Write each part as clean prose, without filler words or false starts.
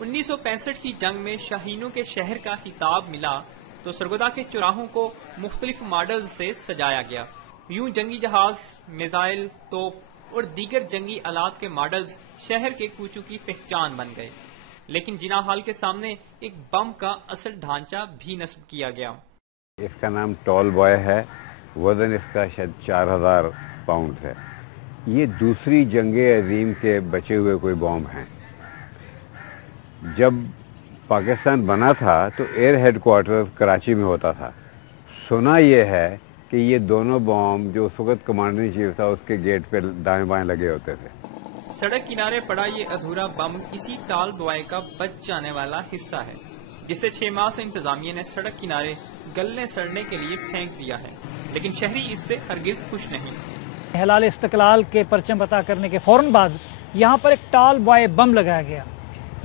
1965 کی جنگ میں شاہینوں کے شہر کا خطاب ملا تو سرگودا کے چوراہوں کو مختلف ماڈلز سے سجایا گیا۔ یوں جنگی جہاز، میزائل، توپ اور دیگر جنگی آلات کے ماڈلز شہر کے کوچوں کی پہچان بن گئے، لیکن جناح ہال کے سامنے ایک بم کا اصل ڈھانچہ بھی نصب کیا گیا۔ اس کا نام ٹال بوائے ہے، وزن اس کا شاید 4000 پاؤنڈ ہے۔ یہ دوسری جنگ عظیم کے بچے ہوئے کوئی بم ہیں۔ جب پاکستان بنا تھا تو ایئر ہیڈ کوارٹر کراچی میں ہوتا تھا۔ سنا یہ ہے کہ یہ دونوں بم جو اس وقت کمانڈر ان چیف تھا اس کے گیٹ پہ دائیں بائیں لگے ہوتے تھے۔ سڑک کنارے پڑا یہ ادھورا بم کسی ٹال بوائے کا بچ جانے والا حصہ ہے، جسے 6 ماہ سے انتظامیہ نے سڑک کنارے گلنے سڑنے کے لیے پھینک دیا ہے، لیکن شہری اس سے ہرگز خوش نہیں۔ ہلال استقلال کے پرچم عطا کرنے کے فوراً بعد یہاں پر ایک ٹال بوائے بم لگایا گیا۔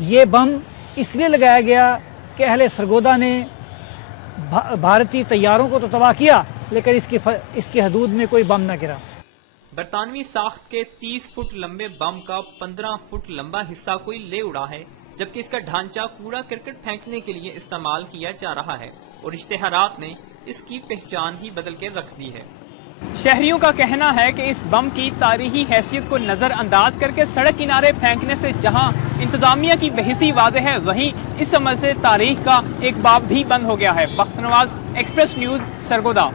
یہ بم اس لیے لگایا گیا کہ اہل سرگودا نے بھارتی طیاروں کو تو تباہ کیا، لیکن اس کی حدود میں کوئی بم نہ گرا۔ برطانوی ساخت کے 30 فٹ لمبے بم کا 15 فٹ لمبا حصہ کوئی لے اڑا ہے، جبکہ اس کا ڈھانچہ کوڑا کرکٹ پھینکنے کے لیے استعمال کیا جا رہا ہے، اور اشتہارات نے اس کی پہچان ہی بدل کے رکھ دی ہے۔ شہریوں کا کہنا ہے کہ اس بم کی تاریخی حیثیت کو نظر انداز کر کے سڑک کنارے پھینکنے سے جہاں انتظامیہ کی بحثی واضح ہے، وہیں اس عمل سے تاریخ کا ایک باب بھی بند ہو گیا ہے۔ بخت نواز، ایکسپریس نیوز، سرگودا۔